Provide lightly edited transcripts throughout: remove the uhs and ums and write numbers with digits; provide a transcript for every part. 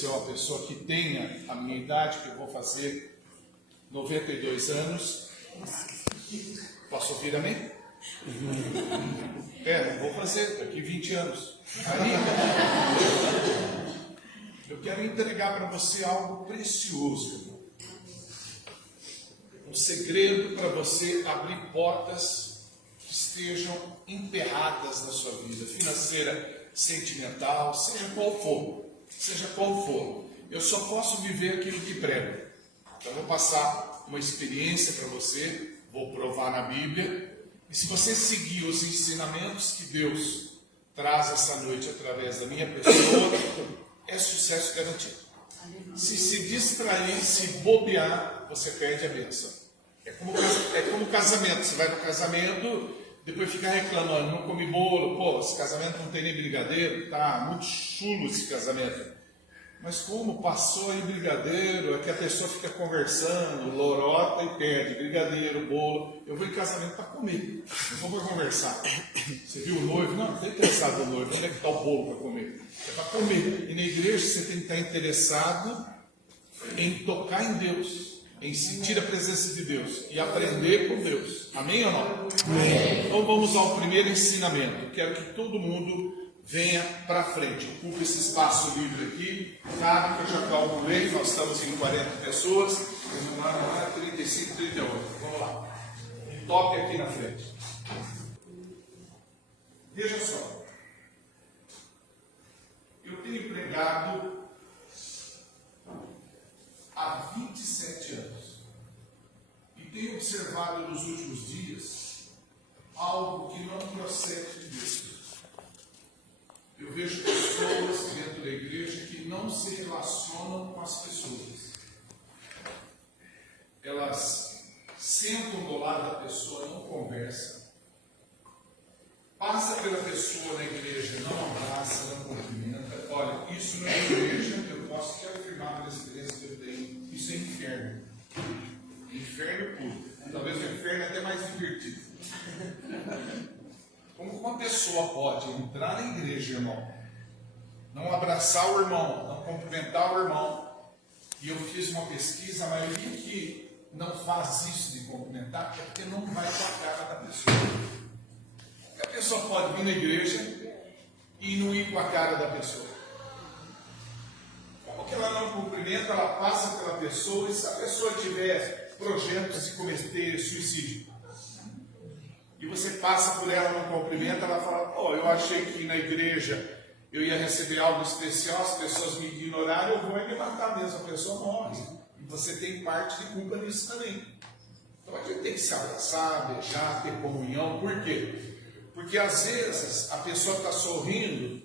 você é uma pessoa que tenha a minha idade, que eu vou fazer 92 anos. Posso ouvir amém? Não vou fazer daqui 20 anos. Aí, eu quero entregar para você algo precioso. Um segredo para você abrir portas que estejam emperradas na sua vida, financeira, sentimental, seja qual for. Seja qual for. Eu só posso viver aquilo que prego. Então, eu vou passar uma experiência para você, vou provar na Bíblia. E se você seguir os ensinamentos que Deus traz essa noite através da minha pessoa, é sucesso garantido. Se distrair, se bobear, você perde a bênção. É como casamento. Você vai no casamento, depois fica reclamando, não come bolo, pô, esse casamento não tem nem brigadeiro, tá muito chulo esse casamento. Mas como passou aí o brigadeiro, é que a pessoa fica conversando, lorota e perde brigadeiro, bolo. Eu vou em casamento para comer, não vou para conversar. Você viu o noivo? Não tem interessado no noivo, onde é que está o bolo para comer? É para comer. E na igreja você tem que estar interessado em tocar em Deus, em sentir a presença de Deus e aprender com Deus. Amém ou não? Amém. Então vamos ao primeiro ensinamento. Quero que todo mundo venha para frente, ocupe esse espaço livre aqui. Sabe que eu já calculei, nós estamos em 40 pessoas, 35, 38. Vamos lá. Toque aqui na frente. Veja só. Eu tenho pregado há 27 anos e tenho observado nos últimos dias algo que não procede de Deus. Eu vejo pessoas dentro da igreja que não se relacionam com as pessoas. Elas sentam do lado da pessoa, não conversam. Passa pela pessoa na igreja, não abraça, não cumprimenta. Olha, isso não é igreja, eu posso te afirmar pela experiência que eu tenho. Isso é inferno. Inferno puro. Talvez o inferno é até mais divertido. Como uma pessoa pode entrar na igreja, irmão, não abraçar o irmão, não cumprimentar o irmão? E eu fiz uma pesquisa, a maioria que não faz isso de cumprimentar é porque não vai com a cara da pessoa. A pessoa pode vir na igreja e não ir com a cara da pessoa. Como que ela não cumprimenta, ela passa pela pessoa, e se a pessoa tiver projetos de cometer suicídio, e você passa por ela, não cumprimenta, ela fala, eu achei que na igreja eu ia receber algo especial, as pessoas me ignoraram, eu vou me matar mesmo, a pessoa morre. E você tem parte de culpa nisso também. Então a gente tem que se abraçar, beijar, ter comunhão. Por quê? Porque às vezes a pessoa está sorrindo,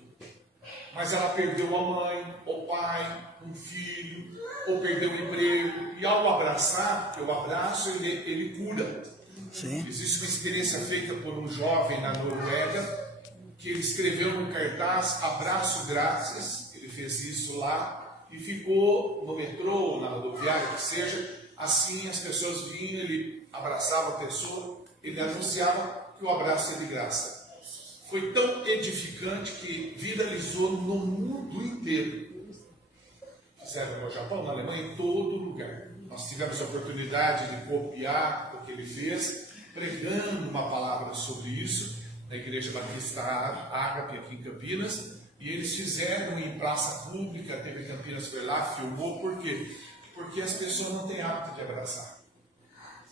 mas ela perdeu a mãe, o pai, um filho, ou perdeu o emprego. E ao abraçar, porque o abraço ele cura. Sim. Existe uma experiência feita por um jovem na Noruega, que ele escreveu no cartaz abraço grátis. Ele fez isso lá e ficou no metrô ou na rodoviária, que seja, assim as pessoas vinham, ele abraçava a pessoa, ele anunciava que o abraço é de graça. Foi tão edificante que viralizou no mundo inteiro. Fizeram no Japão, na Alemanha, em todo lugar. Nós tivemos a oportunidade de copiar o que ele fez, pregando uma palavra sobre isso, na Igreja Batista Ágape, aqui em Campinas, e eles fizeram em praça pública, a TV Campinas foi lá, filmou. Por quê? Porque as pessoas não têm hábito de abraçar.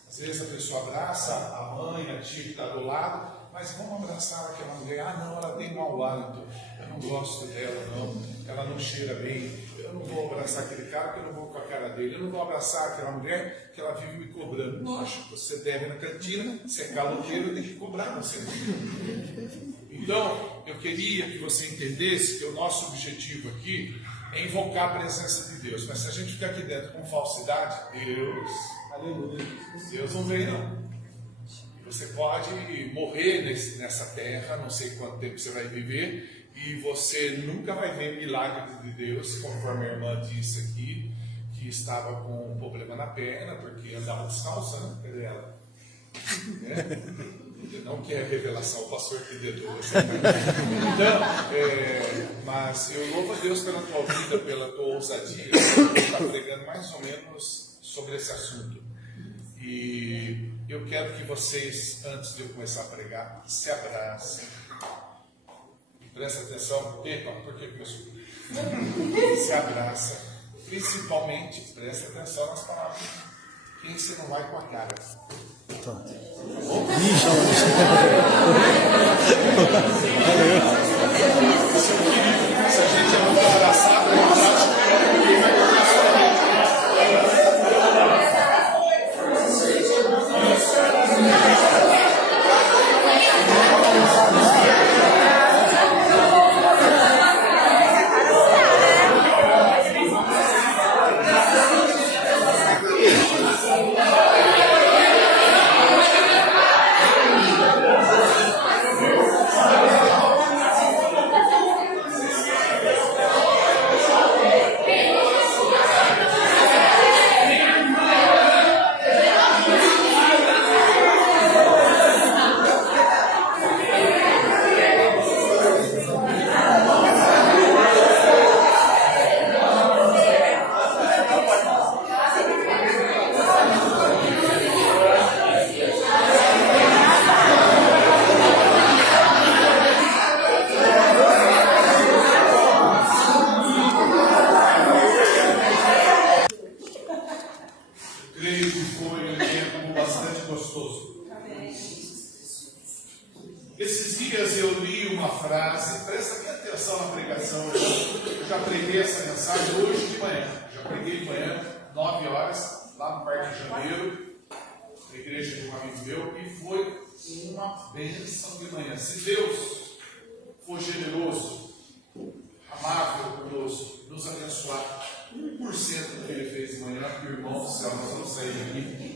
Às vezes a pessoa abraça a mãe, a tia que está do lado, mas vamos abraçar aquela mulher. Não, ela tem mau hálito, eu não gosto dela, não, ela não cheira bem, eu não vou abraçar aquele cara porque eu não vou com a cara dele, eu não vou abraçar aquela mulher que ela vive me cobrando. Lógico, você deve na cantina, você é caloteiro, tem que cobrar você. Então, eu queria que você entendesse que o nosso objetivo aqui é invocar a presença de Deus. Mas se a gente ficar aqui dentro com falsidade, Deus não vem, não. Você pode morrer nessa terra, não sei quanto tempo você vai viver, e você nunca vai ver milagre de Deus, conforme a irmã disse aqui, que estava com um problema na perna, porque andava descalça, né? Ela. Não que é revelação, o pastor que dedou. Então, mas eu louvo a Deus pela tua vida, pela tua ousadia. Você está pregando mais ou menos sobre esse assunto. E eu quero que vocês, antes de eu começar a pregar, se abracem. Presta atenção. Epa, por que começou? Se abraça. Principalmente, presta atenção nas palavras. Quem você não vai com a cara? Se a gente é muito abraçado, a gente acha que ninguém vai cortar sua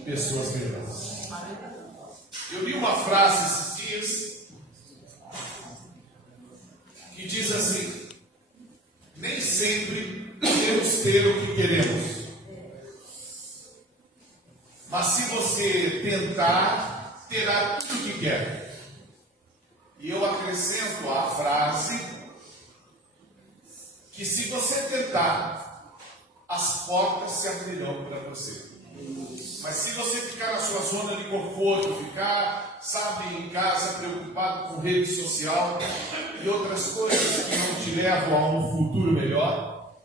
pessoas melhores. Eu li uma frase esses dias que diz assim: nem sempre podemos ter o que queremos, mas se você tentar, terá tudo o que quer. E eu acrescento a frase que se você tentar, as portas se abrirão para você. Mas se você ficar na sua zona de conforto, ficar, sabe, em casa preocupado com rede social e outras coisas que não te levam a um futuro melhor,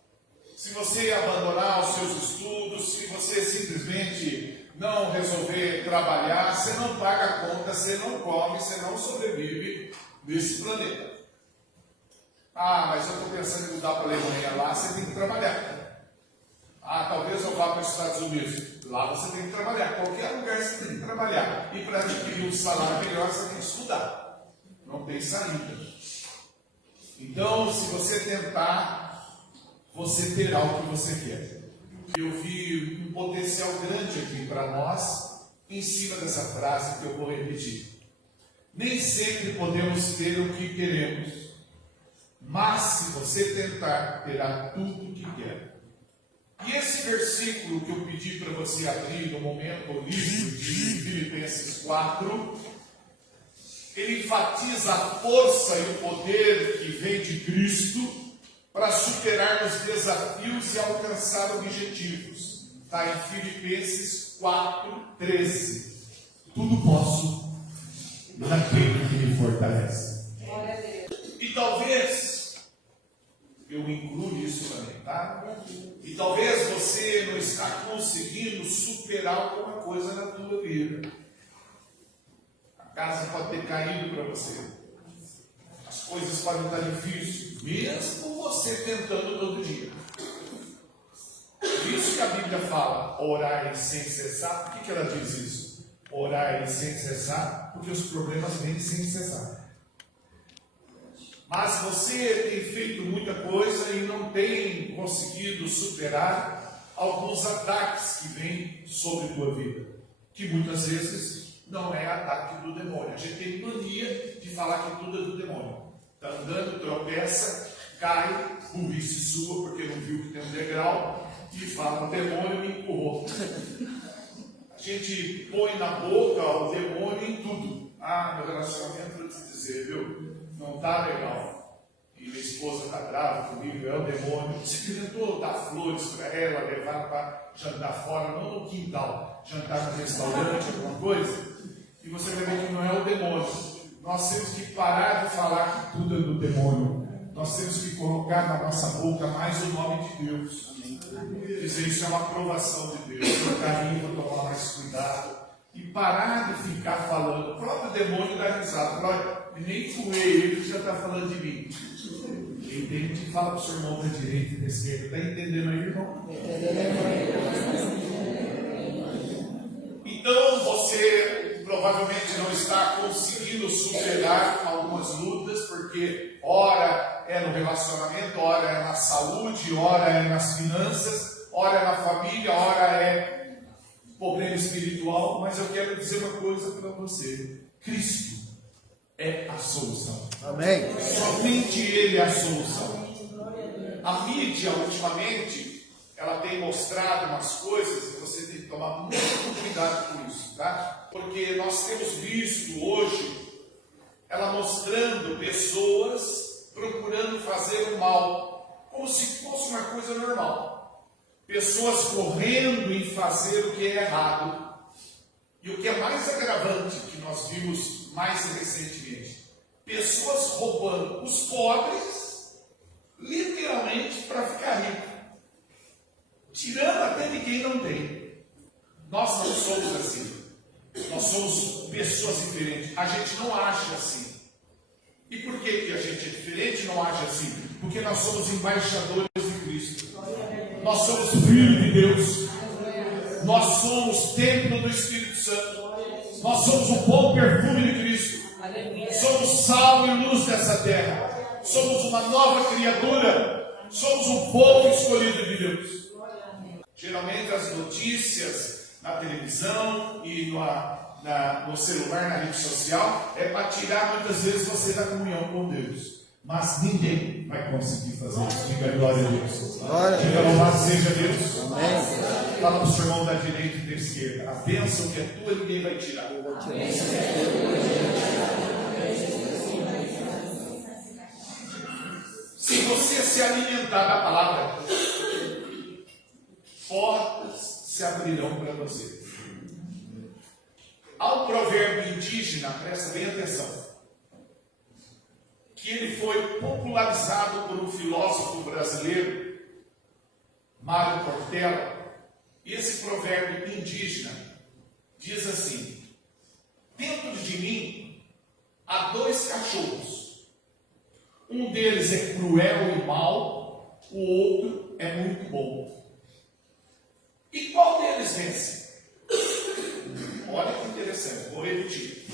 se você abandonar os seus estudos, se você simplesmente não resolver trabalhar, você não paga a conta, você não come, você não sobrevive nesse planeta. Ah, mas eu estou pensando em mudar para a Alemanha, lá você tem que trabalhar. Ah, talvez eu vá para os Estados Unidos. Lá você tem que trabalhar. Qualquer lugar você tem que trabalhar. E para adquirir um salário melhor, você tem que estudar. Não tem saída. Então, se você tentar, você terá o que você quer. Eu vi um potencial grande aqui para nós, em cima dessa frase que eu vou repetir. Nem sempre podemos ter o que queremos. Mas, se você tentar, terá tudo o que quer. E esse versículo que eu pedi para você abrir no momento, o livro de Filipenses 4, ele enfatiza a força e o poder que vem de Cristo para superar os desafios e alcançar objetivos. Está em Filipenses 4:13. Tudo posso naquele que me fortalece. E talvez eu incluo isso também, tá? E talvez você não está conseguindo superar alguma coisa na tua vida. A casa pode ter caído para você. As coisas podem estar difíceis, mesmo você tentando todo dia. Por isso que a Bíblia fala, orai sem cessar. Por que ela diz isso? Orai sem cessar, porque os problemas vêm sem cessar. Mas você tem feito muita coisa e não tem conseguido superar alguns ataques que vêm sobre a tua vida. Que muitas vezes não é ataque do demônio. A gente tem mania de falar que tudo é do demônio. Está andando, tropeça, cai, burrice sua porque não viu que tem um degrau e fala, o demônio me empurrou. A gente põe na boca o demônio em tudo. Ah, meu relacionamento, vou te dizer, viu? Não tá legal. E minha esposa tá brava comigo, é o demônio. Você tentou dar flores para ela, levar para jantar fora, não no quintal, jantar no restaurante, alguma coisa. E você vai ver que não é o demônio. Nós temos que parar de falar que tudo é do demônio. Nós temos que colocar na nossa boca mais o nome de Deus. Dizer isso é uma aprovação de Deus. Eu carinho, vou tomar mais cuidado. E parar de ficar falando. O próprio demônio dá risada. Fala, nem fumei, ele já está falando de mim. Quem entende, fala para o seu irmão da direita e da esquerda. Está entendendo aí, irmão? Então você provavelmente não está conseguindo superar algumas lutas, porque ora é no relacionamento, ora é na saúde, ora é nas finanças, ora é na família, ora é problema espiritual. Mas eu quero dizer uma coisa para você: Cristo é a solução. Amém. Somente Ele é a solução. A mídia, ultimamente, ela tem mostrado umas coisas e você tem que tomar muito cuidado com isso, tá? Porque nós temos visto hoje ela mostrando pessoas procurando fazer o mal, como se fosse uma coisa normal. Pessoas correndo em fazer o que é errado. E o que é mais agravante, que nós vimos mais recentemente, pessoas roubando os pobres, literalmente para ficar rico, tirando até de quem não tem. Nós não somos assim. Nós somos pessoas diferentes. A gente não age assim. E por que a gente é diferente e não age assim? Porque nós somos embaixadores de Cristo. Nós somos filhos de Deus. Nós somos templo do Espírito Santo. Nós somos o bom perfume de Cristo. Somos sal e luz dessa terra. Somos uma nova criatura. Somos o povo escolhido de Deus. Geralmente as notícias na televisão e no celular, na rede social, é para tirar muitas vezes você da comunhão com Deus. Mas ninguém vai conseguir fazer isso. Diga glória a Deus. Diga louvado seja Deus. Amém. Fala para o seu irmão da direita e da esquerda: a bênção que é tua, ninguém vai tirar. Se você se alimentar da palavra, portas se abrirão para você. Há um provérbio indígena, presta bem atenção, que ele foi popularizado por um filósofo brasileiro, Mário Cortella. E esse provérbio indígena diz assim: dentro de mim há dois cachorros, um deles é cruel e mau, o outro é muito bom. E qual deles vence? Olha que interessante, vou repetir.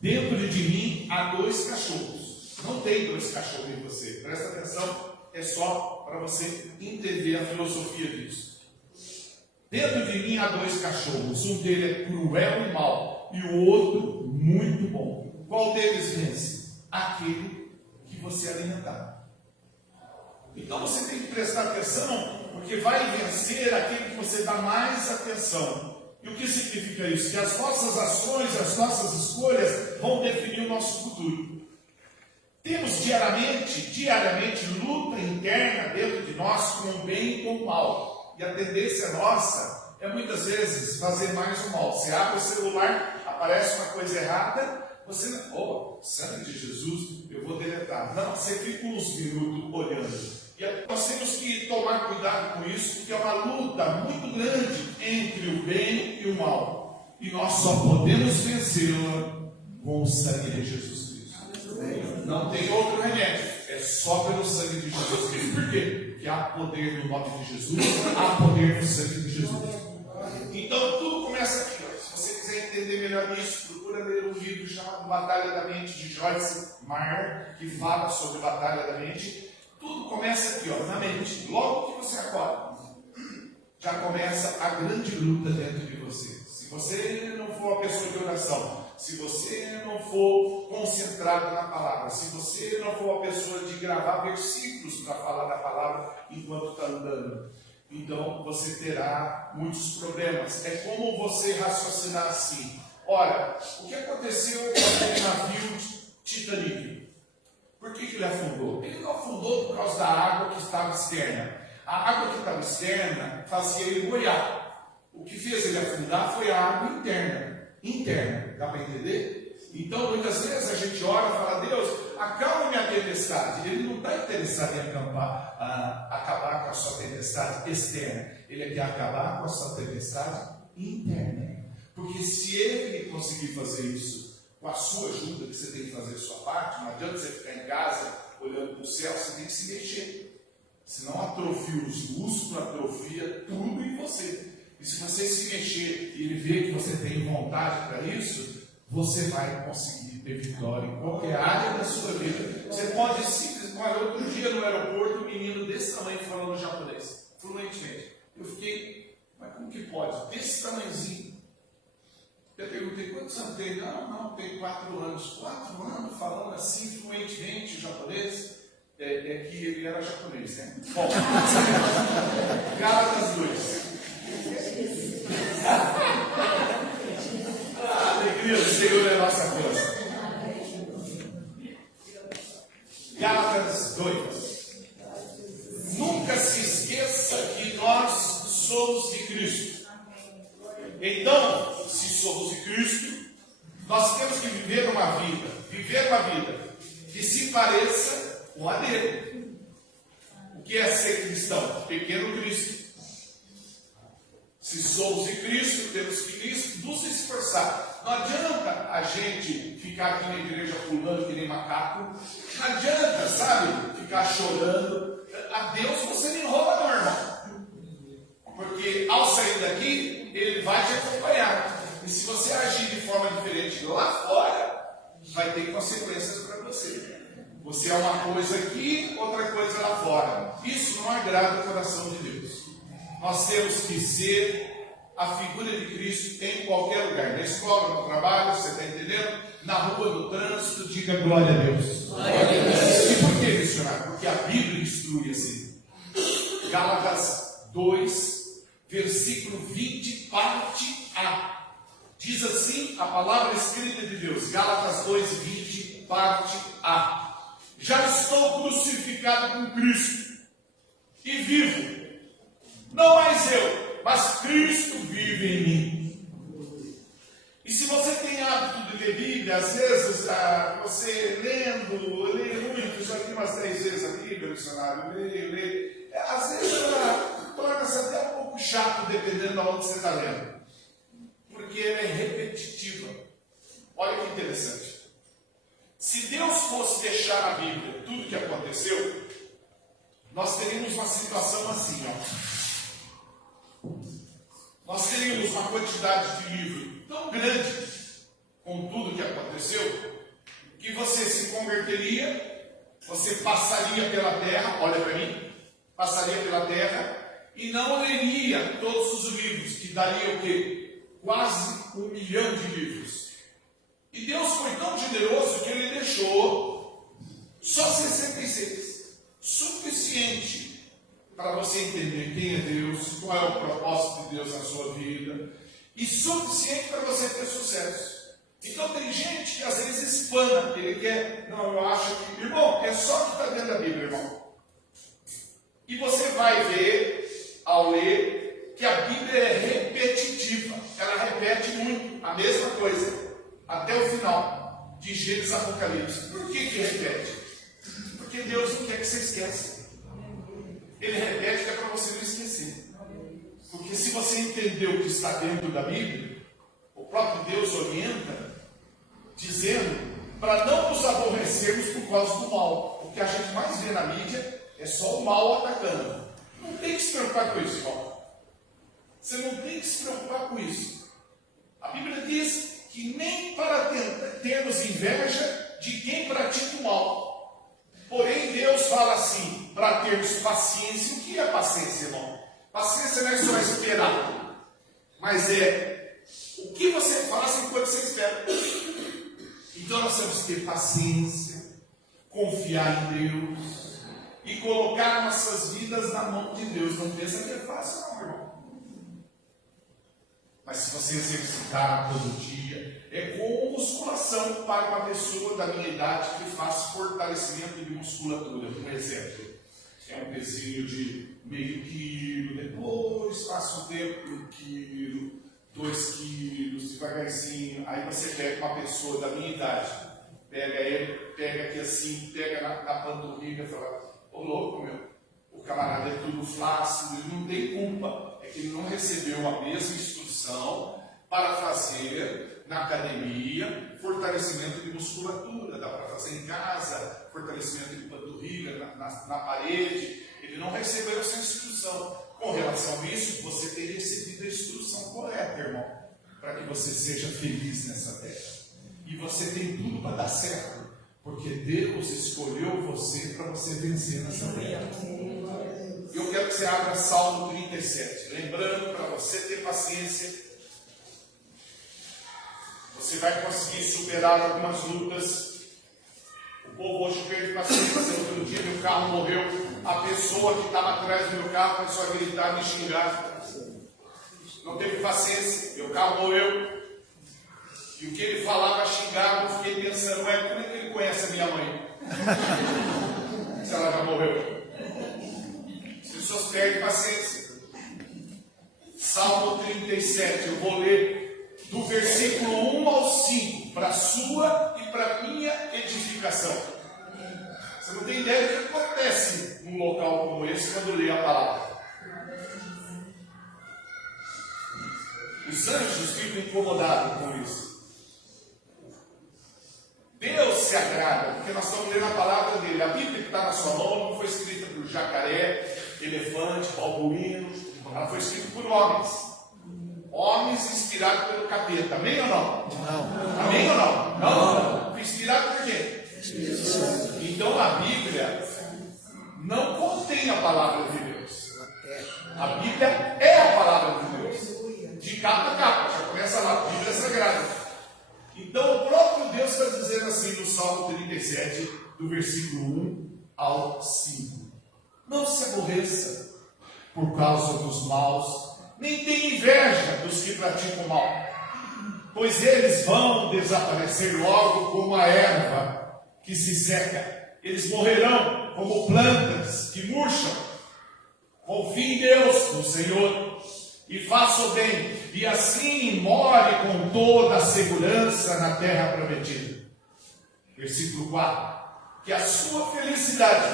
Dentro de mim há dois cachorros. Não tem dois cachorros em você. Presta atenção, é só para você entender a filosofia disso. Dentro de mim há dois cachorros. Um deles é cruel e mau, e o outro muito bom. Qual deles vence? Aquele que você alimentar. Então você tem que prestar atenção, porque vai vencer aquele que você dá mais atenção. E o que significa isso? Que as nossas ações, as nossas escolhas vão definir o nosso futuro. Temos diariamente luta interna dentro de nós com o bem e com o mal. E a tendência nossa é muitas vezes fazer mais o mal. Você abre o celular, aparece uma coisa errada, você não, sangue de Jesus, eu vou deletar. Não, você fica uns minutos olhando. E nós temos que tomar cuidado com isso, porque é uma luta muito grande entre o bem e o mal. E nós só podemos vencê-la com o sangue de Jesus Cristo. Não tem outro remédio, é só pelo sangue de Jesus Cristo. Por quê? Porque há poder no nome de Jesus, há poder no sangue de Jesus. Então tudo começa aqui. Se você quiser entender melhor isso, procura ler um livro chamado Batalha da Mente, de Joyce Meyer, que fala sobre Batalha da Mente. Tudo começa aqui, na mente. Logo que você acorda, já começa a grande luta dentro de você. Se você não for uma pessoa de oração, se você não for concentrado na palavra, se você não for uma pessoa de gravar versículos para falar da palavra enquanto está andando, então você terá muitos problemas. É como você raciocinar assim: Ora, o que aconteceu com aquele navio Titanic? Por que ele afundou? Ele não afundou por causa da água que estava externa. A água que estava externa fazia ele boiar. O que fez ele afundar foi a água interna. Interna, dá para entender? Então, muitas vezes a gente ora e fala: Deus, acalme minha tempestade. Ele não está interessado em acabar com a sua tempestade externa. Ele quer acabar com a sua tempestade interna. Porque se ele conseguir fazer isso com a sua ajuda, que você tem que fazer a sua parte, não adianta você ficar em casa olhando para o céu, você tem que se mexer. Senão atrofia os músculos, atrofia tudo em você. E se você se mexer e ele ver que você tem vontade para isso, você vai conseguir ter vitória em qualquer área da sua vida. Você pode simplesmente... Olha, outro dia no aeroporto, um menino desse tamanho falando japonês, fluentemente. Eu fiquei, mas como que pode? Desse tamanhozinho. Eu perguntei: quantos anos tem? Não, tem 4 anos. 4 anos falando assim fluentemente japonês? É que ele era japonês, né? Bom, Gálatas 2. A alegria do Senhor é a nossa força. Gálatas 2. Nunca se esqueça que nós somos de Cristo. Então, se somos de Cristo, nós temos que viver uma vida que se pareça com a dele. O que é ser cristão? Pequeno Cristo. Se somos de Cristo, temos que nos esforçar. Não adianta a gente ficar aqui na igreja pulando que nem macaco. Não adianta, sabe, ficar chorando. A Deus você não enrola, não, irmão. Porque ao sair daqui, Ele vai te acompanhar. E se você agir de forma diferente lá fora, vai ter consequências para você. Você é uma coisa aqui, outra coisa lá fora. Isso não agrada o coração de Deus. Nós temos que ser a figura de Cristo em qualquer lugar. Na escola, no trabalho, você está entendendo? Na rua, no trânsito, diga glória a Deus. Glória a Deus. E por que, missionário? Porque a Bíblia instrui assim. Gálatas 2, versículo 20, parte A. Diz assim a palavra escrita de Deus. Gálatas 2, 20, parte A. Já estou crucificado com Cristo e vivo. Não mais eu, mas Cristo vive em mim. E se você tem hábito de ler Bíblia, às vezes você lê muito, já li umas 10 vezes a Bíblia, missionário, lê. Às vezes ela torna-se até um pouco chato, dependendo de onde você está lendo. Porque ela é repetitiva. Olha que interessante. Se Deus fosse deixar na Bíblia tudo o que aconteceu, nós teríamos uma situação assim, ó. Nós teríamos uma quantidade de livro tão grande com tudo o que aconteceu, que você se converteria, você passaria pela terra, olha para mim, passaria pela terra e não leria todos os livros, que daria o quê? Quase 1 milhão de livros. E Deus foi tão generoso que Ele deixou só 66, suficiente para você entender quem é Deus, qual é o propósito de Deus na sua vida, e suficiente para você ter sucesso. Então tem gente que às vezes espana, ele quer, não, eu acho que, irmão, é só o que está dentro da Bíblia, irmão. E você vai ver, ao ler, que a Bíblia é repetitiva, ela repete muito a mesma coisa, até o final, de Gênesis a Apocalipse. Por que repete? Porque Deus não quer que você esqueça. Ele repete que é para você não esquecer. Porque se você entendeu o que está dentro da Bíblia, o próprio Deus orienta, dizendo para não nos aborrecermos por causa do mal. O que a gente mais vê na mídia é só o mal atacando. Não tem que se preocupar com isso, irmão. Você não tem que se preocupar com isso. A Bíblia diz que nem para termos inveja de quem pratica o mal. Porém, Deus fala assim, para termos paciência. O que é paciência, irmão? Paciência não é só esperar, mas é o que você faz enquanto você espera. Então nós temos que ter paciência, confiar em Deus e colocar nossas vidas na mão de Deus. Não pensa que é fácil, não, irmão. Mas se você exercitar todo dia, é como musculação para uma pessoa da minha idade que faz fortalecimento de musculatura. Por exemplo, é um pezinho de meio quilo, depois passa um tempo 1 quilo, 2 quilos, devagarzinho. Aí você pega uma pessoa da minha idade, pega aqui assim, pega na panturrilha e fala: ô louco, meu, o camarada é tudo flácido, ele não tem culpa, é que ele não recebeu a mesma instrução para fazer na academia fortalecimento de musculatura. Dá para fazer em casa, fortalecimento de panturrilha na parede. Ele não recebeu essa instrução. Com relação a isso, você tem recebido a instrução correta, irmão, para que você seja feliz nessa terra. E você tem tudo para dar certo, porque Deus escolheu você para você vencer nessa terra. Eu quero que você abra Salmo 37, lembrando para você ter paciência. Você vai conseguir superar algumas lutas. O povo hoje perde paciência. Outro dia meu carro morreu, a pessoa que estava atrás do meu carro começou a gritar, me xingar. Não teve paciência, meu carro morreu. E o que ele falava, xingava, eu fiquei pensando: como é que ele conhece a minha mãe? Se ela já morreu. As pessoas perdem paciência. Salmo 37, eu vou ler do versículo 1 ao 5, para a sua e para a minha edificação. Você não tem ideia do que acontece num local como esse quando lê a palavra. Os anjos ficam incomodados com isso. Deus se agrada, porque nós estamos lendo a palavra dele. A Bíblia que está na sua mão não foi escrita por jacaré, elefante, babuíno. Ela foi escrita por homens. Homens inspirados pelo capeta. Amém ou não? Não. Amém ou não? Não. Foi inspirado por quê? Então a Bíblia não contém a palavra de Deus. A Bíblia é a palavra de Deus. De capa a capa. Já começa lá. A Bíblia é sagrada. Então o próprio Deus está dizendo assim no Salmo 37, do versículo 1 ao 5. Não se aborreça por causa dos maus, nem tenha inveja dos que praticam mal, pois eles vão desaparecer logo como a erva que se seca. Eles morrerão como plantas que murcham. Confie em Deus, no Senhor, e faça o bem, e assim more com toda a segurança na terra prometida. Versículo 4. Que a sua felicidade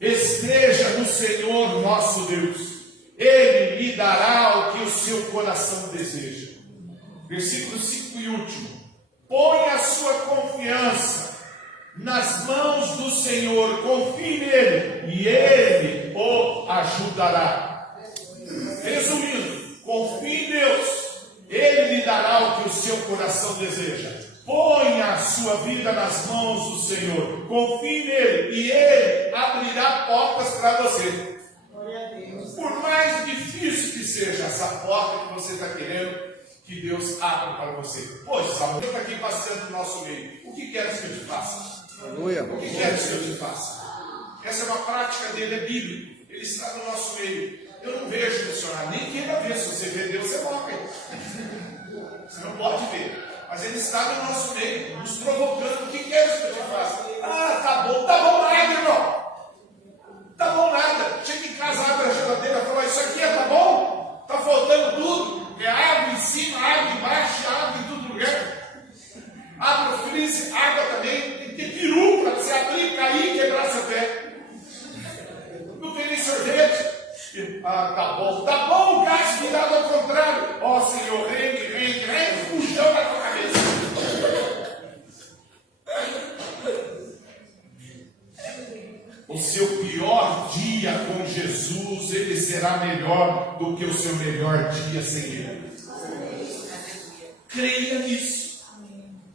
esteja no Senhor nosso Deus. Ele lhe dará o que o seu coração deseja. Versículo 5 e último. Põe a sua confiança nas mãos do Senhor, confie nele, e ele o ajudará. Resumindo, confie em Deus, ele lhe dará o que o seu coração deseja. Ponha a sua vida nas mãos do Senhor, confie nele, e ele abrirá portas para você. Por mais difícil que seja essa porta que você está querendo que Deus abra para você. Poxa, Samuel, eu estou aqui passeando no nosso meio. O que queres que eu te faça? Aleluia. O que queres que eu te faça? Essa é uma prática dele, é bíblica. Ele está no nosso meio. Eu não vejo missionário, nem queira ver. Se você vê Deus, você morre. Você não pode ver. Mas ele está no nosso meio, nos provocando. O que queres que eu te faça? Ah, tá bom nada, irmão. Tá bom nada. Chega em casa, abre a geladeira e fala: isso aqui tá bom? Tá faltando tudo. É água em cima, água embaixo, água em todo lugar. Abre o freezer, água também. Tem que ter peru para você abrir, cair e quebrar seu pé. Não tem nem sorvete. Ah, tá bom, o gás virado ao contrário. Ó Senhor, rende, puxão na tua cabeça. O seu pior dia com Jesus, ele será melhor do que o seu melhor dia sem ele. Creia nisso.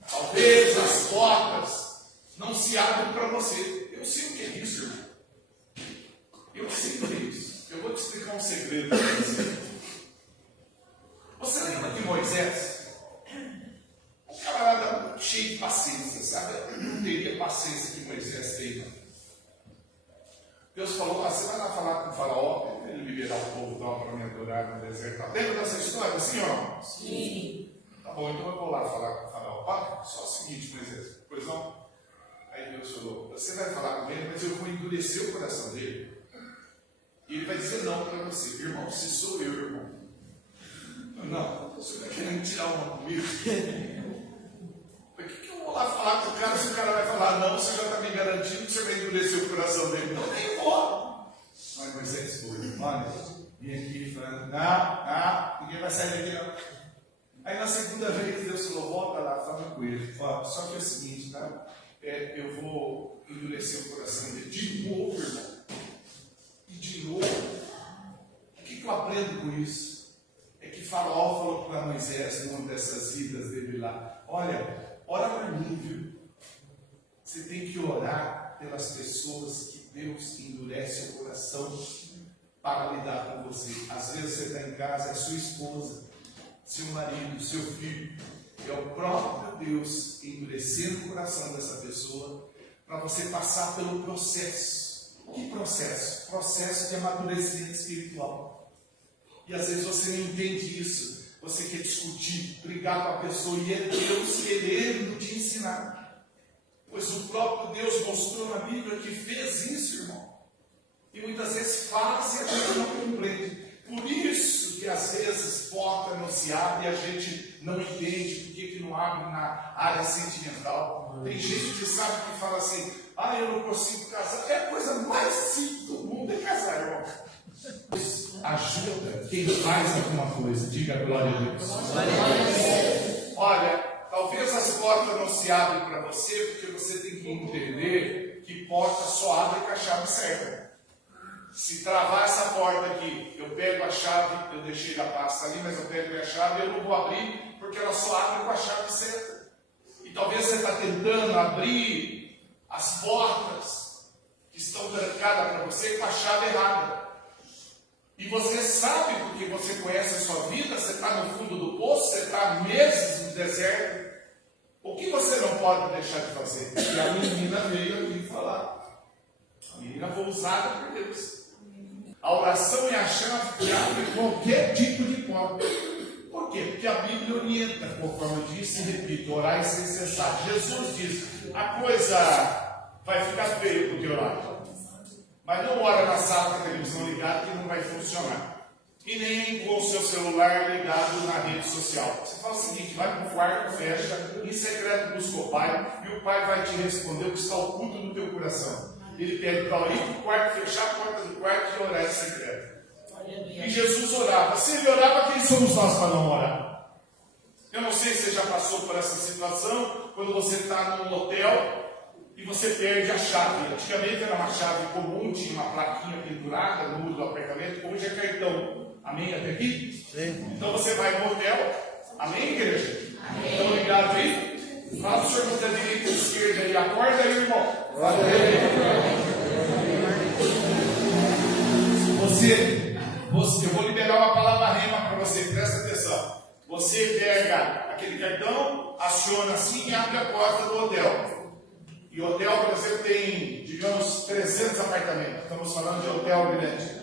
Talvez as portas não se abram para você. Eu sei o que é isso, irmão. Eu sei o que é isso. Eu vou te explicar um segredo para você. Você lembra de Moisés? Um camarada cheio de paciência, sabe? Eu não teria paciência que Moisés teve. Deus falou: você vai lá falar com o faraó. Ele liberar o povo para me adorar no deserto. Lembra dessa história, sim ou não? Sim. Tá bom, então eu vou lá falar com o Faraó. Pai, só o seguinte, Moisés, pois não? Aí Deus falou, você vai falar com ele, mas eu vou endurecer o coração dele. E ele vai dizer não para você. Irmão, se sou eu, irmão. Não, você está querendo tirar uma comigo? Por que eu vou lá falar com o cara se o cara vai falar não, você já está me garantindo que você vai endurecer o coração dele? Então nem vou. Mas Moisés foi, olha, vim aqui falando, não, ninguém vai sair daqui não. Aí na segunda vez Deus falou, volta lá, fala com ele. Ó, só que é o seguinte, tá? Eu vou endurecer o coração dele de novo, irmão. E de novo. O que eu aprendo com isso? É que Faraó falou para Moisés, numa dessas idas dele lá, olha, ora por mim, viu? Você tem que orar pelas pessoas que Deus endurece o coração para lidar com você. Às vezes você está em casa, é sua esposa, seu marido, seu filho. É o próprio Deus endurecendo o coração dessa pessoa para você passar pelo processo. Que processo? Processo de amadurecimento espiritual. E às vezes você não entende isso. Você quer discutir, brigar com a pessoa e é Deus querendo te ensinar. Pois o próprio Deus mostrou na Bíblia que fez isso, irmão. E muitas vezes faz e a gente não compreende. Por isso que às vezes porta não se abre e a gente não entende por que não abre na área sentimental. Tem gente que sabe que fala assim, eu não consigo casar. É a coisa mais simples do mundo é casar, irmão. Ajuda quem faz alguma coisa. Diga glória a Deus. Olha, talvez as portas não se abrem para você, porque você tem que entender que porta só abre com a chave certa. Se travar essa porta aqui, eu pego a chave, eu deixei a pasta ali, mas eu pego a chave e eu não vou abrir, porque ela só abre com a chave certa. E talvez você está tentando abrir as portas que estão trancadas para você com a chave errada. E você sabe, porque você conhece a sua vida, você está no fundo do poço, você está há meses no deserto. O que você não pode deixar de fazer? E a menina veio aqui falar. A menina foi usada por Deus. A oração é a chave que abre qualquer tipo de porta. Por quê? Porque a Bíblia orienta, conforme eu disse e repito, orar sem cessar. Jesus diz, a coisa vai ficar feia porque orar. Mas não ora na sala com a televisão ligada que não vai funcionar. E nem com o seu celular ligado na rede social. Você fala o seguinte, vai para o quarto, fecha, em secreto busca o pai, e o pai vai te responder o que está oculto no teu coração. Ele pede para ir para o quarto, fechar a porta do quarto e orar em secreto. E Jesus orava. Se ele orava, quem somos nós para não orar? Eu não sei se você já passou por essa situação, quando você está num hotel e você perde a chave. Antigamente era uma chave comum, tinha uma plaquinha pendurada no muro do apartamento, hoje é cartão. Amém? Até aqui? Sim. Então você vai no hotel. Amém, igreja? Amém. Estão ligados aí? Fala o senhor da direita e esquerda aí. Acorda aí, irmão. Eu vou liberar uma palavra rema para você, presta atenção. Você pega aquele cartão, aciona assim e abre a porta do hotel. E o hotel, por exemplo, tem, digamos, 300 apartamentos. Estamos falando de hotel grande.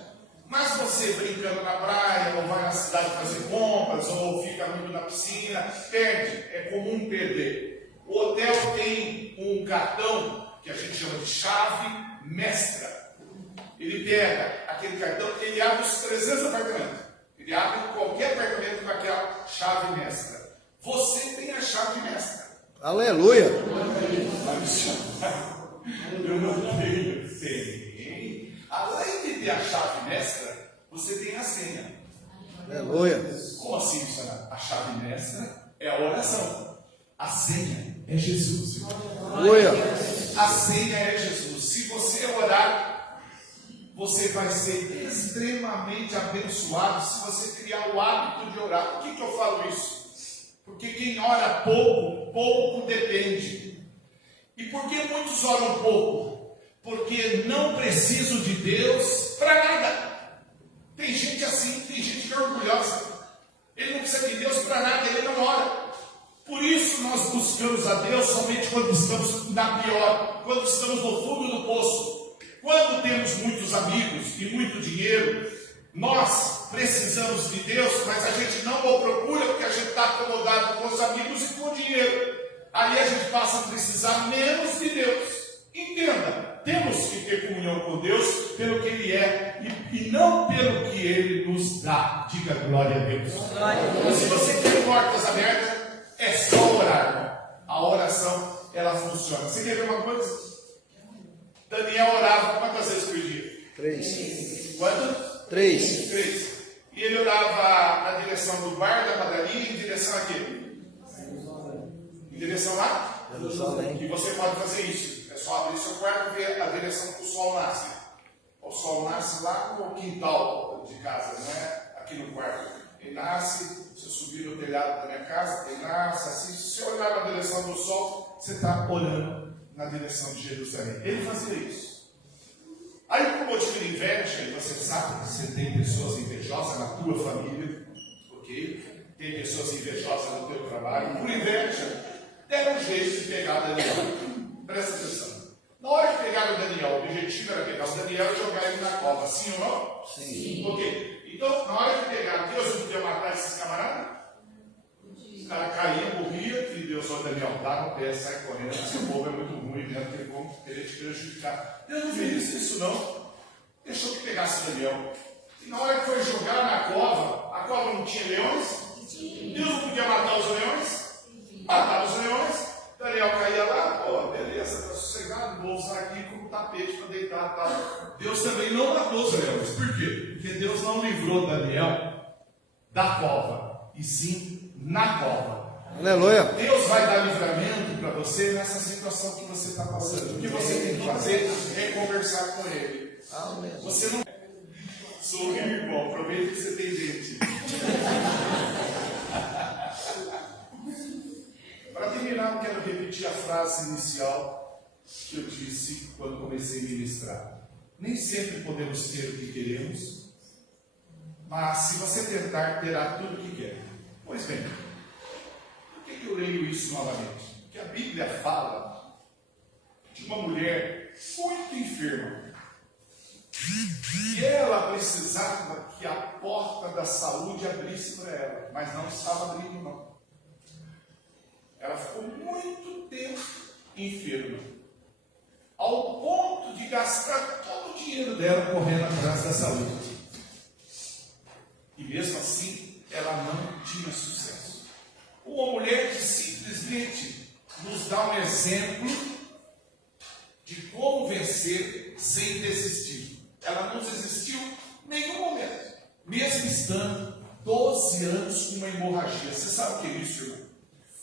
Mas você brincando na praia, ou vai na cidade fazer compras, ou fica muito na piscina, perde. É comum perder. O hotel tem um cartão que a gente chama de chave mestra. Ele pega aquele cartão, ele abre os 300 apartamentos. Ele abre qualquer apartamento com aquela chave mestra. Você tem a chave mestra. Aleluia! Eu não tenho. Tem. Além de ter a chave mestra, você tem a senha. Aleluia! Como assim, Luciana? A chave mestra é a oração. A senha é Jesus. Aleluia! A senha é Jesus. Se você orar, você vai ser extremamente abençoado se você criar o hábito de orar. Por que eu falo isso? Porque quem ora pouco, pouco depende. E por que muitos oram pouco? Porque não precisam de Deus para nada. Tem gente assim, tem gente que é orgulhosa. Ele não precisa de Deus para nada, ele não ora. Por isso nós buscamos a Deus somente quando estamos na pior, quando estamos no fundo do poço. Quando temos muitos amigos e muito dinheiro, Nós precisamos de Deus, mas a gente não o procura porque a gente está acomodado com os amigos e com o dinheiro. Aí a gente passa a precisar menos de Deus. Entenda, temos que ter comunhão com Deus pelo que Ele é e não pelo que Ele nos dá. Diga glória a Deus. Então, se você quer portas abertas, é só orar. A oração, ela funciona. Você quer ver uma coisa? Daniel orava quantas vezes por dia? 3. Quantas? 3. 3. E ele orava na direção do bar, da padaria, em direção a quê? Em direção lá? Jerusalém. E você pode fazer isso. É só abrir seu quarto e ver a direção que o sol nasce. O sol nasce lá no quintal de casa, não é aqui no quarto. Ele nasce, se eu subir no telhado da minha casa, ele nasce assim. Se você olhar na direção do sol, você está orando na direção de Jerusalém. Ele fazia isso. Aí, por motivo de inveja, e você sabe que você tem pessoas invejosas na tua família, ok? Tem pessoas invejosas no teu trabalho, por inveja, deram um jeito de pegar Daniel. Presta atenção. Na hora de pegar o Daniel, o objetivo era pegar o Daniel e jogar ele na cova, sim ou não? Sim. Ok. Então, na hora de pegar, Deus não podia matar esses camaradas? O cara caía, morria, e Deus falou: Daniel, dá no pé, sai correndo, esse povo é muito ruim, mesmo que vão querer te prejudicar. Deus não fez isso não. Deixou que pegasse Daniel. E na hora que foi jogar na cova, a cova não tinha leões? Deus não podia matar os leões? Matava os leões, Daniel caía lá, pô, beleza, está sossegado, vou usar aqui como tapete para deitar, tá? Deus também não matou os leões. Por quê? Porque Deus não livrou Daniel da cova, e sim na cova. Aleluia. Deus vai dar livramento para você nessa situação que você está passando. O que você tem que fazer é conversar com Ele. Amém. Você não sorri, irmão, aproveita que você tem gente. Para terminar, eu quero repetir a frase inicial que eu disse quando comecei a ministrar. Nem sempre podemos ter o que queremos, mas se você tentar, terá tudo o que quer. Pois bem, por que eu leio isso novamente? Porque a Bíblia fala de uma mulher muito enferma. E ela precisava que a porta da saúde abrisse para ela, mas não estava abrindo não. Ela ficou muito tempo enferma, ao ponto de gastar todo o dinheiro dela correndo atrás da saúde. E mesmo assim, ela não tinha sucesso. Uma mulher que simplesmente nos dá um exemplo de como vencer sem desistir. Ela não desistiu em nenhum momento, mesmo estando 12 anos com uma hemorragia. Você sabe o que é isso, irmão?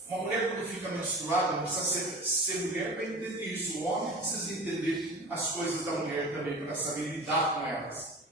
Uma mulher, quando fica menstruada, não precisa ser mulher para entender isso. O homem precisa entender as coisas da mulher também, para saber lidar com elas.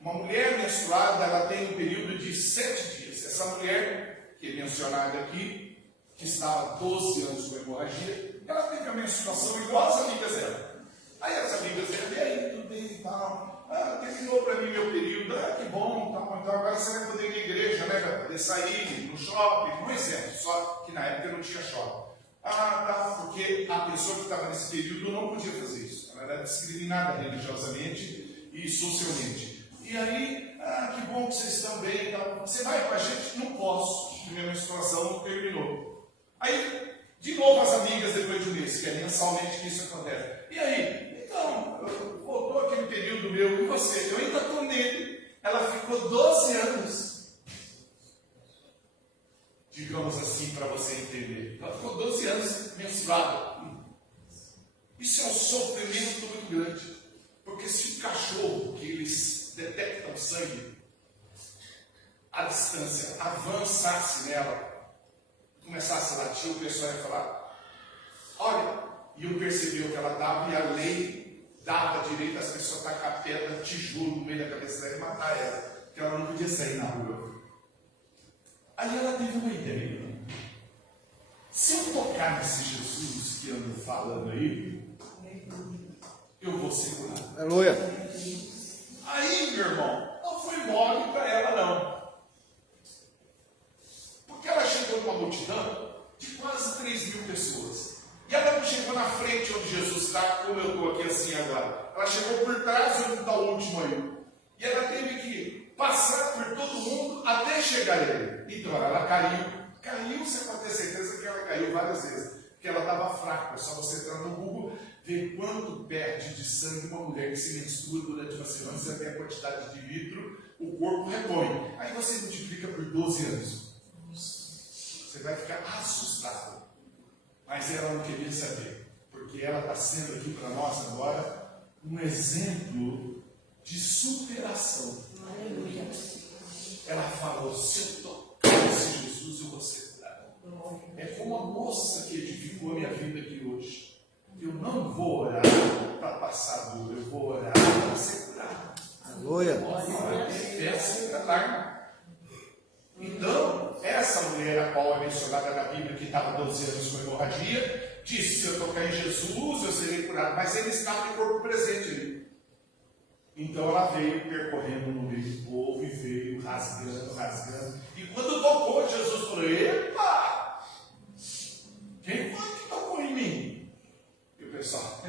Uma mulher menstruada, ela tem um período de 7 dias. Essa mulher, que é mencionada aqui, que estava 12 anos com hemorragia, ela teve a menstruação igual às amigas dela. Aí as amigas dela, e aí, tudo bem e tal. Terminou para mim meu período, que bom, então agora você vai poder ir na igreja, né? Vai poder sair no shopping, um exemplo, só que na época não tinha shopping. Tá, porque a pessoa que estava nesse período não podia fazer isso. Ela era discriminada religiosamente e socialmente. E aí, que bom que vocês estão bem, então, você vai com a gente? Não posso, minha menstruação não terminou. Aí, de novo as amigas depois de um mês, que é mensalmente que isso acontece. E aí? Então, voltou aquele período meu, e você? Eu ainda estou nele. Ela ficou 12 anos. Digamos assim, para você entender. Ela ficou 12 anos menstruada. Isso é um sofrimento muito grande. Porque se o cachorro, que eles detectam sangue, à distância, avançasse nela, começasse a latir, o pessoal ia falar: olha, e eu percebi o que ela estava, e a lei dava direito às pessoas tacar pedra, tijolo no meio da cabeça dela e matar ela, porque ela não podia sair na rua. Aí ela teve uma ideia: se eu tocar nesse Jesus que ando falando aí, eu vou ser curado. Aleluia. Aí, meu irmão, não foi mole para ela não, porque ela chegou numa multidão de quase 3.000 pessoas. E ela não chegou na frente onde Jesus está, como eu estou aqui assim agora. Ela chegou por trás onde está o último aí. E ela teve que passar por todo mundo até chegar a ele. Então ela caiu, você pode ter certeza que ela caiu várias vezes, porque ela estava fraca. É só você entrar no Google, ver quanto perde de sangue uma mulher que se menstrua durante uma semana, você vê a quantidade de litro, o corpo repõe. Aí você multiplica por 12 anos. Você vai ficar assustado. Mas ela não queria saber, porque ela está sendo aqui para nós agora um exemplo de superação. Aleluia. Ela falou: se eu tocasse Jesus, eu vou ser curado. É como a moça que edificou a minha vida aqui hoje. Eu não vou orar para passar dor, eu vou orar para ser curado. Aleluia. Então, essa mulher a qual é mencionada na Bíblia, que estava 12 anos com hemorragia, disse: se eu tocar em Jesus, eu serei curado. Mas ele estava em corpo presente ali. Então ela veio percorrendo no meio do povo e veio rasgando. E quando tocou, Jesus falou: epa! Quem foi que tocou em mim? E o pessoal,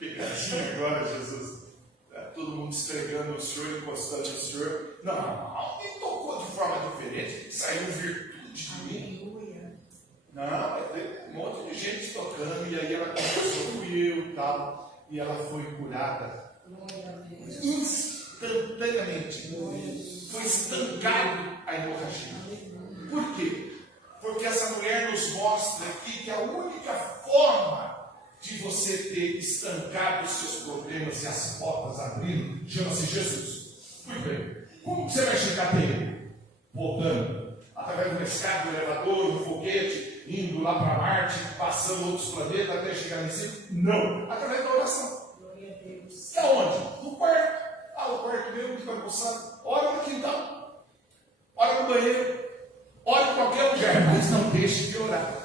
pegadinha agora, Jesus. Todo mundo esfregando o Senhor, encostando o Senhor. Não, alguém tocou de forma diferente, saiu virtude de mim. Não, tem um monte de gente tocando, e aí ela começou: fui eu e tal, e ela foi curada. Instantaneamente. Foi estancado a hemorragia. Por quê? Porque essa mulher nos mostra aqui que a única forma de você ter estancado os seus problemas e as portas abrindo chama-se Jesus. Muito bem. Como você vai chegar nele? Voltando através do escada, do elevador, do foguete, indo lá para Marte, passando outros planetas até chegar lá em cima? Não. Através da oração. Está onde? No quarto. O quarto meu que está almoçando. Ora no quintal. Ora no banheiro. Ora em qualquer lugar. Mas não deixe de orar.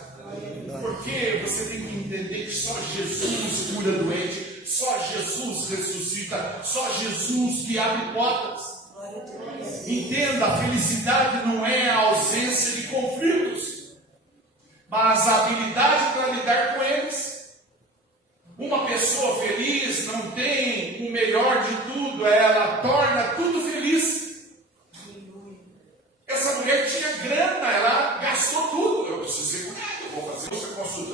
Porque você tem que entender que só Jesus cura doente. Só Jesus ressuscita. Só Jesus que abre portas. Entenda, a felicidade não é a ausência de conflitos, mas a habilidade para lidar com eles. Uma pessoa feliz não tem o melhor de tudo, ela torna tudo feliz. Essa mulher tinha grana, ela gastou tudo. Eu preciso ser curado, eu vou fazer essa consulta,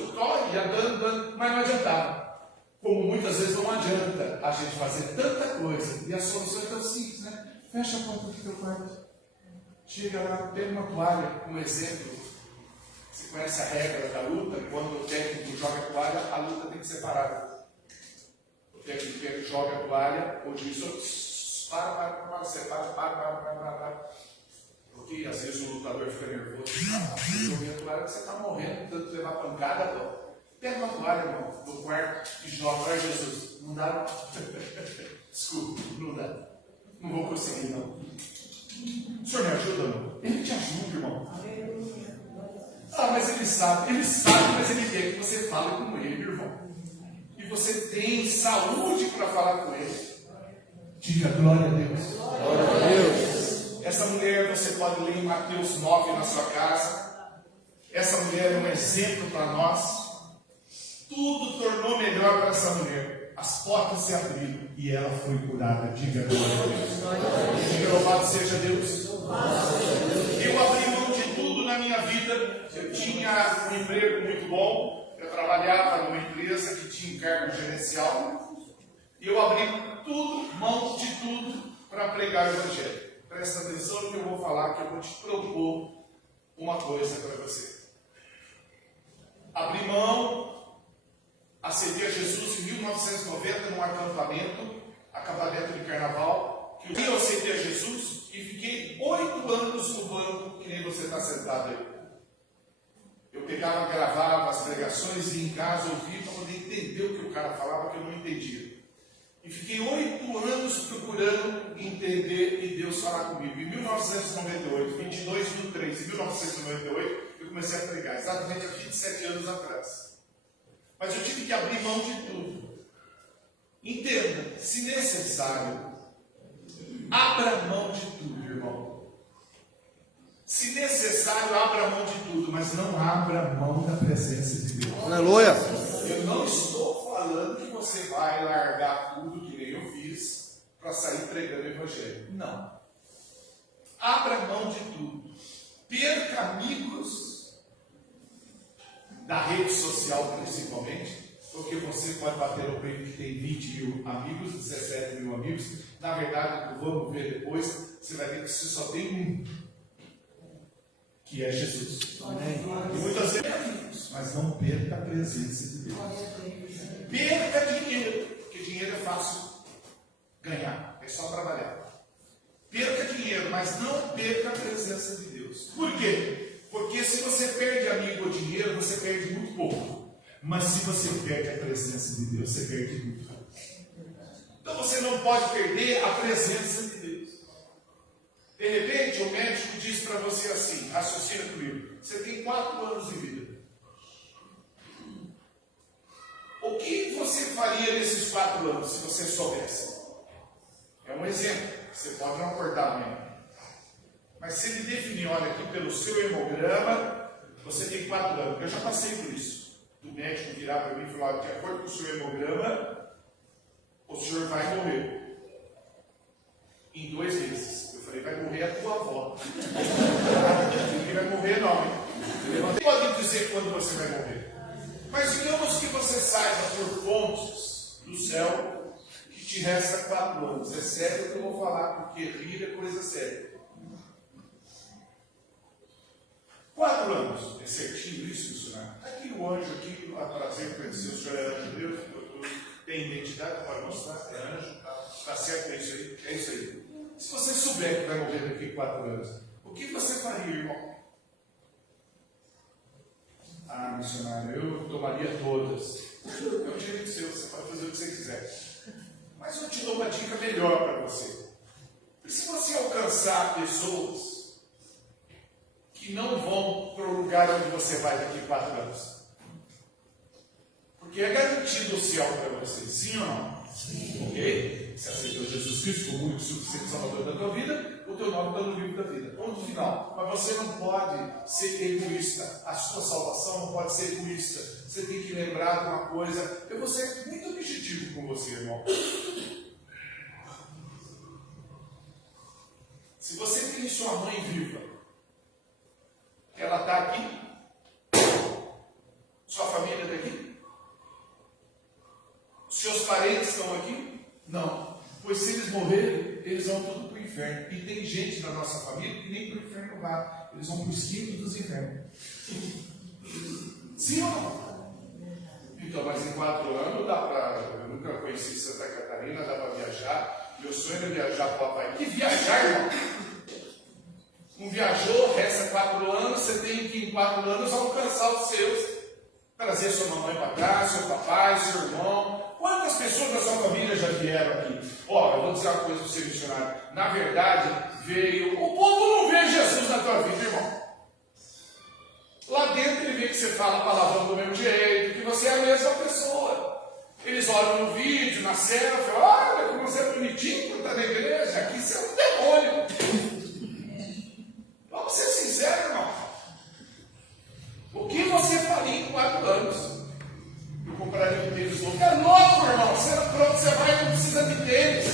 ia dando, mas não adiantava. Como muitas vezes não adianta a gente fazer tanta coisa, e a solução é tão simples, né? Fecha a porta do teu quarto, chega lá, pega uma toalha, um exemplo. Você conhece a regra da luta? Quando o técnico joga a toalha, a luta tem que ser parada. O técnico joga a toalha, o juiz para, porque às vezes o lutador fica nervoso. Joguei a toalha, você está morrendo, tanto levar pancada, não. Pega uma toalha, irmão, do quarto e joga. Olha, Jesus, não dá não. Desculpa, não dá. Não vou conseguir, não. O senhor me ajuda, não? Ele te ajuda, irmão. Mas ele sabe, mas ele quer que você fale com ele, irmão. E você tem saúde para falar com ele. Diga glória a Deus. Glória a Deus. Essa mulher você pode ler em Mateus 9 na sua casa. Essa mulher é um exemplo para nós. Tudo tornou melhor para essa mulher. As portas se abriram e ela foi curada. Diga glória a Deus. Diga louvado seja Deus. Eu abri mão de tudo na minha vida. Eu tinha um emprego muito bom. Eu trabalhava numa empresa que tinha um cargo gerencial. E eu abri tudo, mão de tudo, para pregar o Evangelho. Presta atenção no que eu vou falar, que eu vou te propor uma coisa para você. Abri mão, aceitei a Jesus em 1990 num acampamento de carnaval, que eu aceitei a Jesus e fiquei 8 anos no banco, que nem você está sentado aí. Eu pegava, gravava as pregações e em casa ouvia para poder entender o que o cara falava, que eu não entendia. E fiquei 8 anos procurando entender e Deus falar comigo. Em 1998, 22/3 de 1998, eu comecei a pregar, exatamente há 27 anos atrás. Mas eu tive que abrir mão de tudo. Entenda, se necessário, abra mão de tudo, irmão. Se necessário, abra mão de tudo, mas não abra mão da presença de Deus. Aleluia. Eu não estou falando que você vai largar tudo que nem eu fiz para sair pregando o Evangelho. Não. Abra mão de tudo. Perca amigos da rede social, principalmente, porque você pode bater no peito que tem 20 mil amigos, 17 mil amigos. Na verdade, vamos ver depois, você vai ver que você só tem um, que é Jesus. E muitas vezes é amigos, mas não perca a presença de Deus. Perca dinheiro, porque dinheiro é fácil ganhar, é só trabalhar. Perca dinheiro, mas não perca a presença de Deus. Por quê? Porque se você perde amigo ou dinheiro, você perde muito pouco. Mas se você perde a presença de Deus, você perde muito. Então você não pode perder a presença de Deus. De repente, o médico diz para você assim, raciocina comigo, você tem 4 anos de vida. O que você faria nesses 4 anos, se você soubesse? É um exemplo. Você pode não acordar amanhã. Mas se ele definir, olha aqui pelo seu hemograma, você tem 4 anos. Eu já passei por isso. O médico virar para mim e falar, de acordo com o seu hemograma, o senhor vai morrer. Em 2 meses. Eu falei, vai morrer a tua avó. Ninguém vai morrer não. Não pode dizer quando você vai morrer. Mas digamos que você saiba por fontes do céu, te resta 4 anos. É sério que eu vou falar, porque rir é coisa séria. 4 anos. É certinho isso, missionário? Está aqui o anjo, aqui, a prazer conhecer o senhor é anjo de Deus, tem identidade para mostrar, é anjo, está certo, é isso aí, é isso aí. Se você souber que vai morrer daqui a 4 anos, o que você faria, irmão? Ah, missionário, eu tomaria todas. É o direito seu, você pode fazer o que você quiser. Mas eu te dou uma dica melhor para você. E se você alcançar pessoas que não vão para o lugar onde você vai daqui a 4 anos? Porque é garantido o céu para você, sim ou não? Sim. Ok? Se aceitou Jesus Cristo como único suficiente salvador da tua vida, o teu nome está no livro da vida. Ponto final. Mas você não pode ser egoísta. A sua salvação não pode ser egoísta. Você tem que lembrar de uma coisa. Eu vou ser muito objetivo com você, irmão. Se você tem sua mãe viva, ela está aqui? Sua família está aqui? Seus parentes estão aqui? Não. Pois se eles morrerem, eles vão tudo para o inferno. E tem gente da nossa família que nem para o inferno vai. Eles vão para o esquilo dos infernos. Sim ou não? Então, mas em 4 anos dá para... Eu nunca conheci Santa Catarina, dá para viajar. Meu sonho é viajar para o Havaí. Que viajar, irmão? Não viajou, resta 4 anos, você tem que em 4 anos alcançar os seus. Trazer sua mamãe para cá, seu papai, seu irmão. Quantas pessoas da sua família já vieram aqui? Ó, eu vou dizer uma coisa para você, missionário. Na verdade, veio... O povo não vê Jesus na tua vida, irmão. Lá dentro ele vê que você fala palavrão do mesmo jeito, que você é a mesma pessoa. Eles olham no vídeo, na selfie, olha como você é bonitinho quando está na igreja, aqui você é um demônio. Vamos ser sinceros, irmão. O que você faria em 4 anos? Eu compraria um tênis novo. É louco, irmão. Você não pronto, você vai, não precisa de tênis.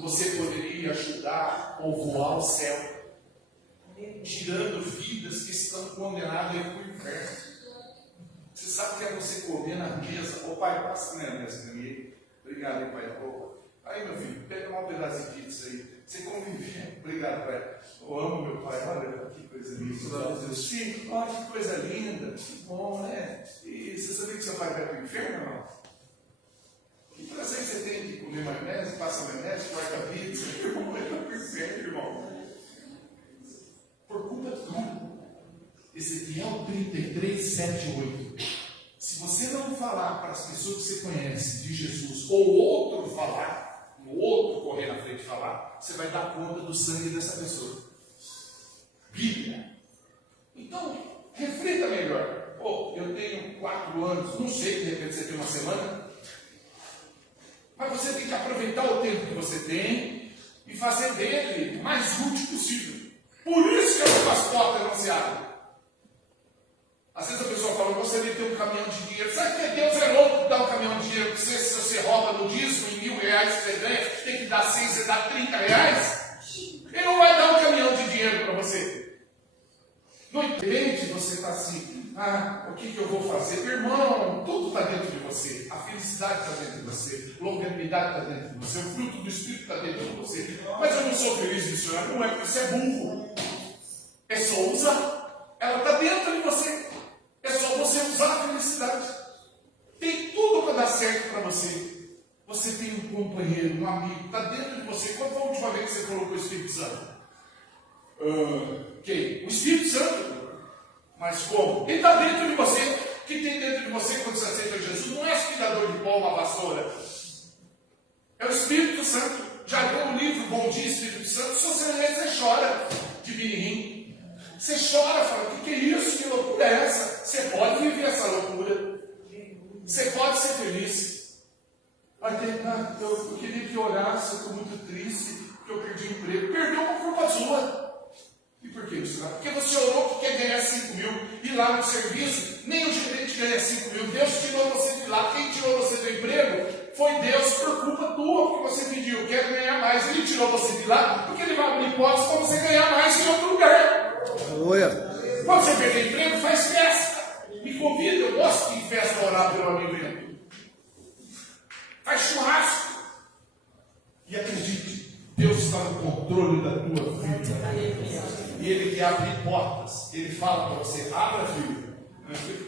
Você poderia ajudar a povoar o céu, tirando vidas que estão condenadas para o inferno. Você sabe que é você comer na mesa. Ô pai, passa na mesa comigo. Obrigado, hein, pai. Aí, meu filho, pega um pedaço de pizza aí. Você conviver. Obrigado, pai. Eu amo meu pai. Olha que coisa linda. Sim, olha que coisa linda. Que bom, né? E você sabia que seu pai vai para o inferno ou não? Que prazer que você tem de comer maionese, passa maionese, corta pizza. Irmão, vai para o inferno, irmão. Por culpa tua. Ezequiel 33, 7, 8. Se você não falar para as pessoas que você conhece de Jesus, ou outro falar, o outro correr na frente e falar, você vai dar conta do sangue dessa pessoa. Bíblia. Então, reflita melhor. Pô, eu tenho 4 anos, não sei, de repente você tem uma semana, mas você tem que aproveitar o tempo que você tem e fazer dele o mais útil possível. Por isso que algumas portas não se abrem. Às vezes a pessoa fala, eu gostaria de ter um caminhão de dinheiro. Sabe que Deus é louco de dar um caminhão de dinheiro para você, se você rouba no dízimo, em R$1.000 que você ganha, tem que dar 100, você dá R$30. Ele não vai dar um caminhão de dinheiro para você. No repente você está assim, o que eu vou fazer? Irmão, tudo está dentro de você. A felicidade está dentro de você. A longevidade está dentro de você. O fruto do Espírito está dentro de você. Mas eu não sou feliz, missionário. Não é porque você é burro. É só usar. Ela está dentro de você. É só você usar a felicidade. Tem tudo para dar certo para você. Você tem um companheiro, um amigo, está dentro de você. Qual foi a última vez que você falou com o Espírito Santo? Quem? O Espírito Santo. Mas como? Ele está dentro de você. O que tem dentro de você quando você aceita Jesus? Não é aspirador de pó, uma vassoura. É o Espírito Santo. Já leu o livro Bom Dia Espírito Santo? Se você ler, você chora de birrim. Você chora, fala, o que é isso? Que loucura é essa? Você pode viver essa loucura. Você pode ser feliz. Eu queria que orasse, eu estou muito triste, porque eu perdi o emprego. Perdeu por culpa sua. E por que isso? Porque você orou que quer ganhar 5 mil, e lá no serviço, nem o gerente ganha 5 mil. Deus tirou você de lá. Quem tirou você do emprego foi Deus por culpa tua, porque você pediu, quero ganhar mais. Ele tirou você de lá, porque ele vai abrir portas para você ganhar mais em outro lugar. Aleluia. Quando você perder emprego, faz festa. Me convida, eu gosto de ir em festa orar pelo amigo. Faz churrasco. E acredite, Deus está no controle da tua vida. E Ele quer abrir portas. Ele fala para você, abra, filho.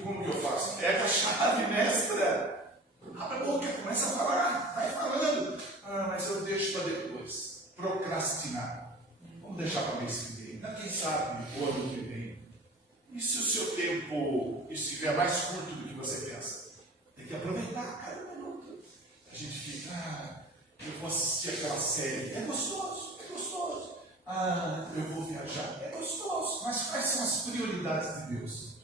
Como que eu faço? Pega a chave, mestra. Abre a boca, começa a falar. Vai falando. Mas eu deixo para depois. Procrastinar. Vamos deixar para mês que vem. Quem sabe, o ano que vem. E se o seu tempo estiver mais curto do que você pensa? Tem que aproveitar cada minuto. A gente fica, eu vou assistir aquela série. É gostoso, é gostoso. Eu vou viajar. É gostoso. Mas quais são as prioridades de Deus?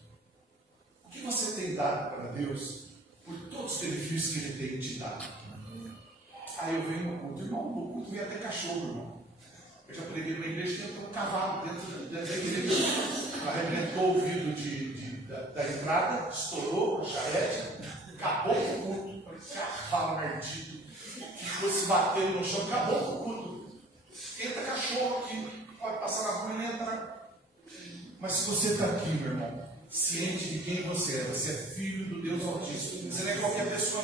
O que você tem dado para Deus por todos os benefícios que Ele tem te dado? Aí eu venho no culto. Irmão, no culto vem até cachorro, irmão. Eu já preguei na igreja que entrou um cavalo dentro da igreja. Arrebentou o vidro da entrada, estourou a charrete, acabou com o culto. Cavalo ardido, que foi se batendo no chão, acabou com o culto. Entra cachorro aqui, pode passar na rua e entra. Mas se você está aqui, meu irmão, ciente de quem você é filho do Deus Altíssimo. Você não é qualquer pessoa,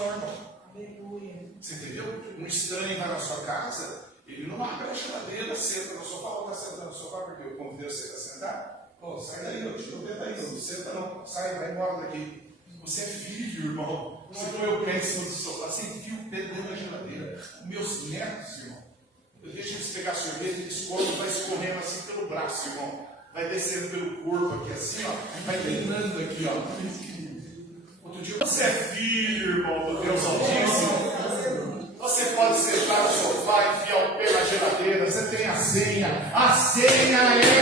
não, irmão. Você entendeu? Um estranho vai na sua casa. Ele não abre a geladeira, senta no sofá, ou está sentando no sofá porque eu convidei você a sentar. Sai daí, eu tiro o dedo aí, não senta não, sai, vai embora daqui. Você é filho, irmão. Se não eu penso no sofá, você enfia o pé dentro da geladeira. Meus netos, irmão, eu deixo eles pegar sorvete, eles comem, vai escorrendo assim pelo braço, irmão. Vai descendo pelo corpo aqui assim, ó. Vai treinando aqui, ó. Outro dia, você é filho, irmão, do Deus Altíssimo. Você pode sentar no sofá, enfiar o pé na geladeira. Você tem a senha. A senha é